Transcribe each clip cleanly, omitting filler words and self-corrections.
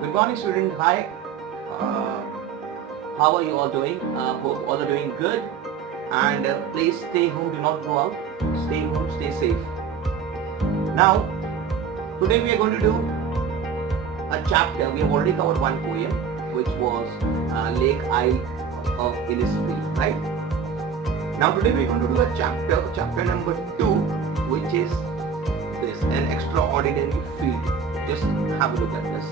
Good morning, student. Hi. Uh, how are you all doing? Hope all are doing good. And please stay home. Do not go out. Stay home. Stay safe. Now, today we are going to do a chapter. We have already covered one poem, which was Lake Isle of Innisfree, right? Now today we are going to do a chapter number 2, which is this, an extraordinary field. Just have a look at this.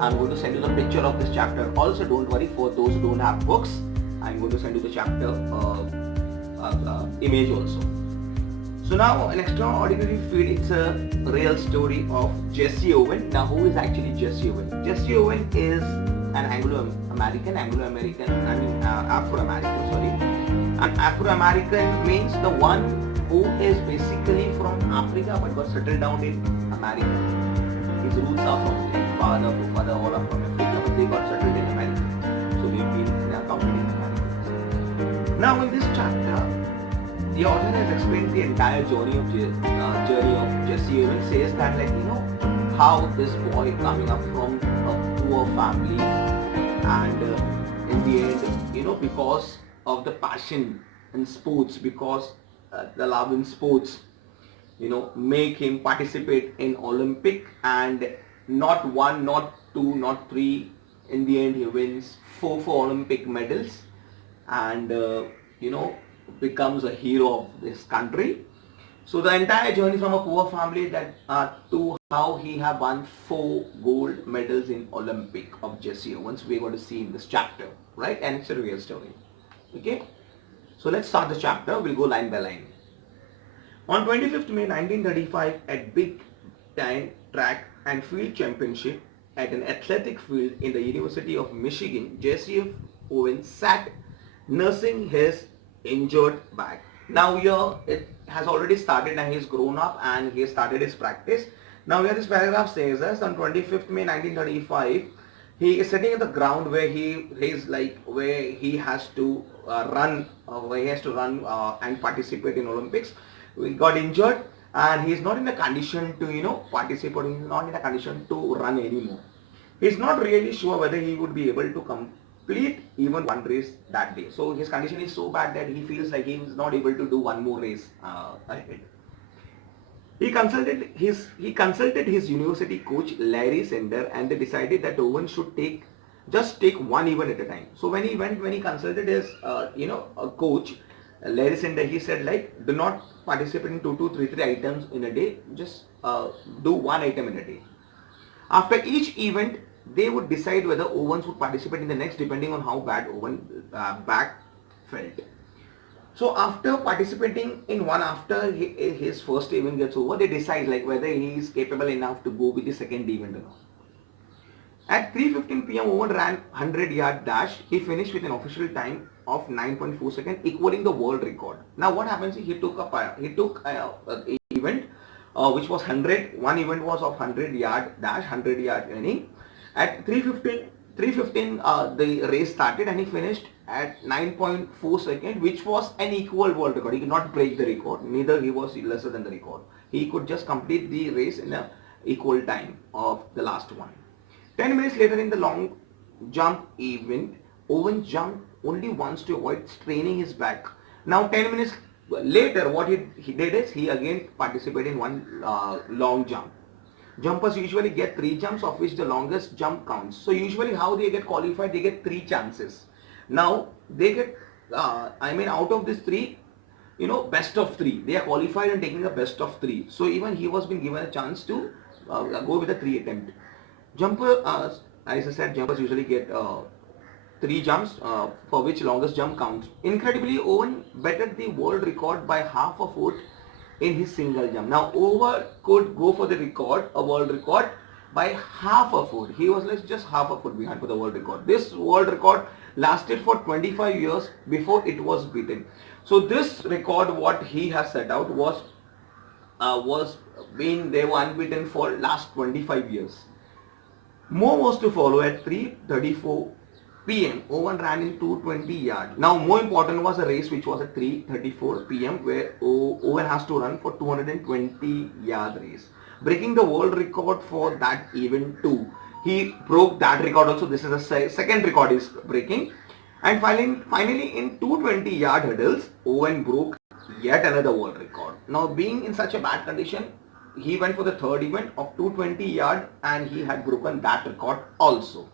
I'm going to send you the picture of this chapter. Also, don't worry, for those who don't have books, I'm going to send you the chapter image also. So now, an extraordinary field, it's a real story of Jesse Owen. Now, who is actually Jesse Owen? Jesse Owen is an Afro-American, sorry. An Afro-American means the one who is basically from Africa but got settled down in America. His roots are from father, all are from Africa, but they got settled in America. So they've been counted in Americans. Now in this chapter, the author has explained the entire journey of Jesse Owens. Says that, how this boy coming up from a poor family, and in the end, because of the passion in sports, because the love in sports, make him participate in Olympic, and not one, not two, not three. In the end, he wins four Olympic medals, and becomes a hero of this country. So the entire journey from a poor family to how he have won 4 gold medals in Olympic of Jesse Owens, we're going to see in this chapter, right? And it's a real story. Okay, so let's start the chapter. We'll go line by line. On 25th May 1935, at Big Ten Track and Field Championship at an athletic field in the University of Michigan, Jesse Owens sat nursing his injured back. Now here it has already started and he's grown up and he has started his practice. Now here this paragraph says us on 25th May 1935, he is sitting at the ground where he has to run and participate in Olympics. He got injured and he is not in a condition to participate. He is not in a condition to run anymore. He is not really sure whether he would be able to complete even one race that day. So his condition is so bad that he feels like he is not able to do one more race ahead. He consulted his university coach Larry Sender, and they decided that Owen should just take one event at a time. So when he consulted his coach Larry Sender, he said, do not participate in 2 3 items in a day. Just do one item in a day. After each event, they would decide whether Owens would participate in the next, depending on how bad Owen's back felt. So after participating in one, after his first event gets over, they decide whether he is capable enough to go with the second event or not. At 3:15 p.m. Owen ran 100-yard dash. He finished with an official time of 9.4 seconds, equaling the world record. Now what happens? He took an event which was 100. One event was of 100-yard dash, 100-yard running. At 3:15, the race started and he finished at 9.4 seconds, which was an equal world record. He could not break the record. Neither he was lesser than the record. He could just complete the race in an equal time of the last one. 10 minutes later in the long jump event, Owen jumped only once to avoid straining his back. Now 10 minutes later, what he did is he again participated in one long jump. Jumpers usually get 3 jumps, of which the longest jump counts. So usually how they get qualified, they get 3 chances. Now they get, out of these 3, best of 3. They are qualified and taking the best of 3. So even he was being given a chance to go with a 3 attempt. As I said, jumpers usually get 3 jumps, for which longest jump counts. Incredibly, Owen bettered the world record by half a foot in his single jump. Now Owen could go for the record, a world record, by half a foot. He was just half a foot behind for the world record. This world record lasted for 25 years before it was beaten. So this record, what he has set out, was they were unbeaten for last 25 years. More was to follow. At 3:34 p.m. Owen ran in 220 yards. Now more important was a race which was at 3:34 p.m. where Owen has to run for 220 yard race, breaking the world record for that event too. he broke that record also. This is the second record he's breaking. And finally in 220-yard hurdles, Owen broke yet another world record. Now, being in such a bad condition, he went for the third event of 220 yard and he had broken that record also.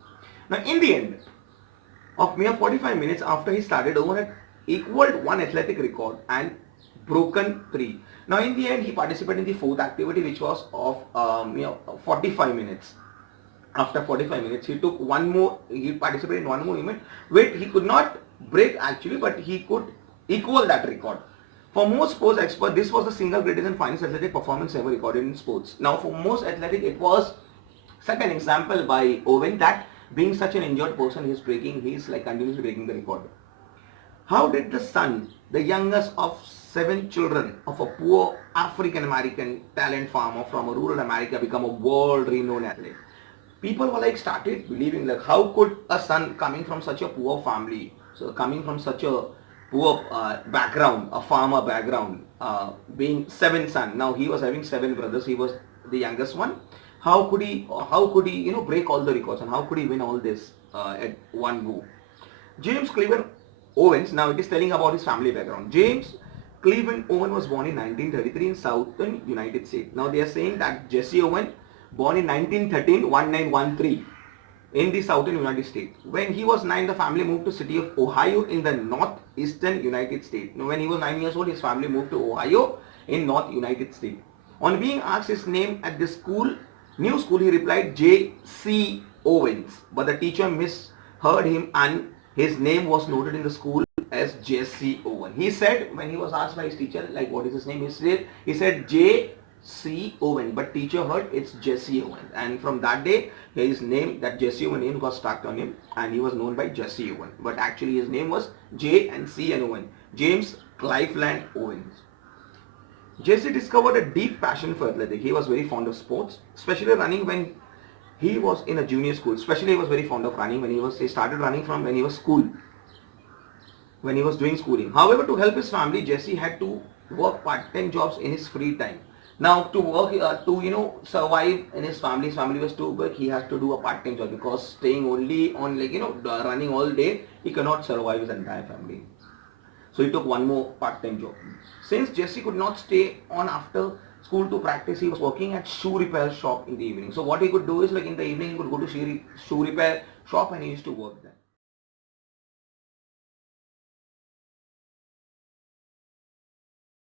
Now, in the end of mere 45 minutes after he started, Owen had equaled one athletic record and broken three. Now, in the end, he participated in the fourth activity, which was of 45 minutes. After 45 minutes, he participated in one more event, which he could not break actually, but he could equal that record. For most sports experts, this was the single greatest and finest athletic performance ever recorded in sports. Now, for most athletic, it was set an example by Owen that being such an injured person, he's like continuously breaking the record. How did the son, the youngest of 7 children of a poor African American talent farmer from a rural America, become a world renowned athlete? People were like started believing like how could a son coming from such a poor family, so coming from such a poor background, a farmer background, being 7th son. Now he was having 7 brothers. He was the youngest one. How could he break all the records and how could he win all this at one go? James Cleveland Owens. Now it is telling about his family background. James Cleveland Owen was born in 1933 in southern United States. Now they are saying that Jesse Owen born in 1913, 1913 in the southern United States. When he was 9, the family moved to city of Ohio in the northeastern United States. Now, when he was 9 years old, his family moved to Ohio in North United States. On being asked his name at this new school, he replied J.C. Owens. But the teacher misheard him and his name was noted in the school as Jesse Owen. He said, when he was asked by his teacher, like what is his name, he said J.C. Owen, but teacher heard it's Jesse Owen, and from that day his name, that Jesse Owen name, was stuck on him and he was known by Jesse Owen, but actually his name was J and C and Owen, James Cleveland Owens. Jesse discovered a deep passion for athletics. He was very fond of sports, especially running when he was in a junior school. Especially he was very fond of running when he started running from when he was doing schooling. However, to help his family, Jesse had to work part-time jobs in his free time. Now, to work survive in his family was too big. He has to do a part-time job because staying only on running all day, he cannot survive his entire family. So he took one more part-time job. Since Jesse could not stay on after school to practice, he was working at shoe repair shop in the evening. So what he could do is, like in the evening, he would go to shoe repair shop and he used to work there.